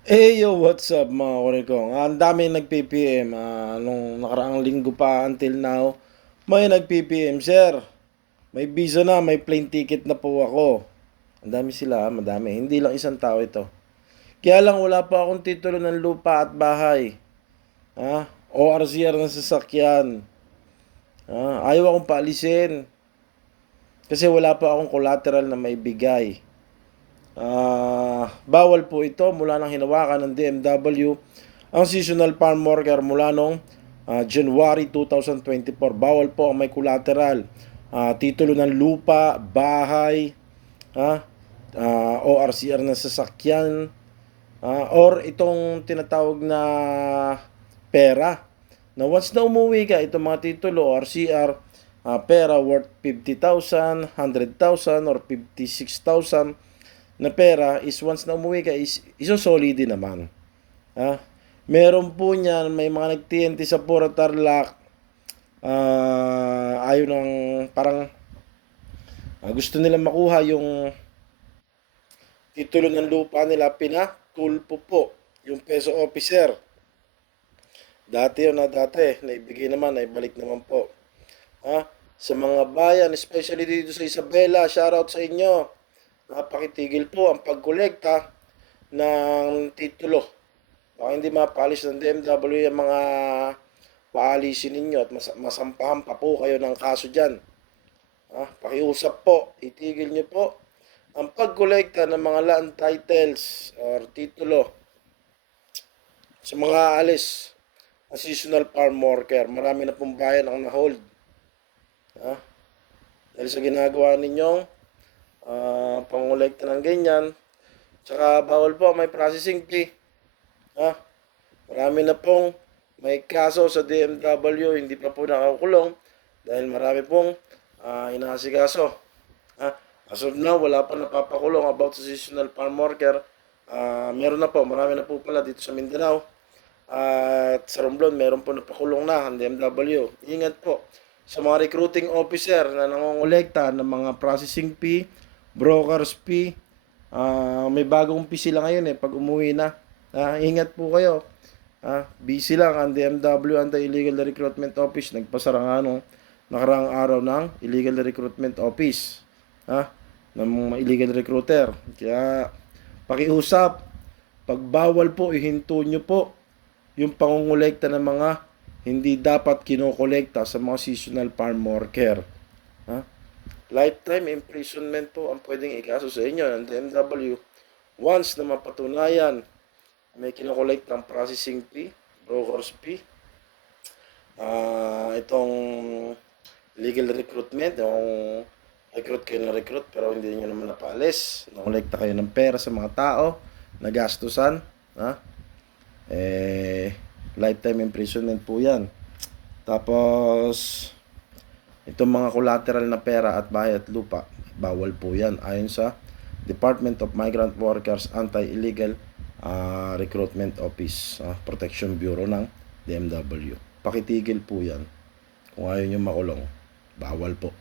Hey yo, what's up mga kurikong? Ang dami nag-PPM. ah, nung nakaraang linggo pa until now, may nag-PPM, sir. May visa na, may plane ticket na po ako. Ang dami sila, ah, madami. Hindi lang isang tao ito. Kaya lang wala pa akong titulo ng lupa at bahay. Ha? ORCR ng sasakyan. Ha? Ayaw akong paalisin. Kasi wala pa akong collateral na may Ah, bawal po ito mula nang hinawakan ng DMW ang seasonal farm worker mula noong ah, January 2024. Bawal po ang may collateral, ah, titulo ng lupa, bahay, ha, ah, ORCR ng sasakyan, ah, or itong tinatawag na pera. Na once na umuwi ka, itong mga titulo, ORCR, ah, pera worth 50,000, 100,000, or 56,000, na pera is once na umuwi ka is isosolid din naman. Ha? Meron po niyan, may mga nag-TNT sa Pura Tarlac. Ah, ayaw ng parang ah, gusto nila makuha yung titulo ng lupa nila pinatulpo po yung peso officer. Dati yun na dati, naibigay naman, naibalik naman po. Ha? Sa mga bayan, especially dito sa Isabela, shoutout sa inyo napakitigil po ang pagkolekta ng titulo. Baka hindi mapalis ng DMW yung mga paalisin ninyo at mas masampahan pa po kayo ng kaso dyan. Ah, pakiusap po, itigil nyo po ang pagkolekta ng mga land titles or titulo sa mga alis na seasonal farm worker. Marami na pong bayan ang na-hold. Ah, dahil sa ginagawa ninyong pangolekta ng ganyan. Tsaka bawal po may processing fee. Ha? Marami na pong may kaso sa DMW, hindi pa po nakakulong dahil marami pong uh, inaasikaso. Ha? As of now, wala pa napapakulong about seasonal farm worker. Ah, meron na po, marami na po pala dito sa Mindanao. at sa Romblon, meron po napakulong na ang DMW. Ingat po sa mga recruiting officer na nangongolekta ng mga processing fee, brokers fee. Ah, may bagong fee sila ngayon eh pag umuwi na. Ah, ingat po kayo. Ah, busy lang ang DMW Anti-Illegal Recruitment Office. Nagpasara nga nung nakaraang araw ng Illegal Recruitment Office. Ha? ng mga illegal recruiter. Kaya pakiusap, pag bawal po, ihinto nyo po yung pangungulekta ng mga hindi dapat kinokolekta sa mga seasonal farm worker. Ha? Lifetime imprisonment po ang pwedeng ikaso sa inyo ng DMW once na mapatunayan may kinokolekta ang processing fee, broker's fee, ah itong legal recruitment, yung recruit kayo na recruit pero hindi nyo naman napaalis, nakolekta kayo ng pera sa mga tao, nagastusan, ha? eh, lifetime imprisonment po yan. Tapos, itong mga collateral na pera at bahay at lupa, bawal po yan ayon sa Department of Migrant Workers Anti-Illegal ah, Recruitment Office, ah, Protection Bureau ng DMW. Pakitigil po yan. Kung ayaw nyo makulong, bawal po.